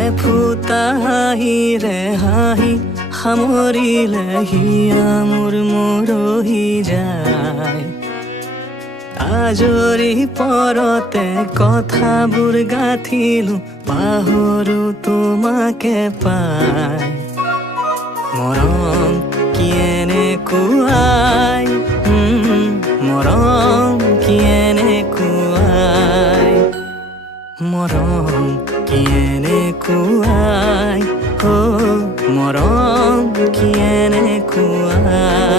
এফুটা হাঁহিৰে হাঁহি সামৰিলে হিয়া মোৰ মৰহি যায়। আজৰি পৰতে কথাবোৰ গাঁঠিলো পাহৰো তোমাকে পাই। মৰম কি এনেকুৱাই, মৰম কি এনেকুৱাই, মৰম কি এনেকুৱাই, মৰম কি এনেকুৱাই।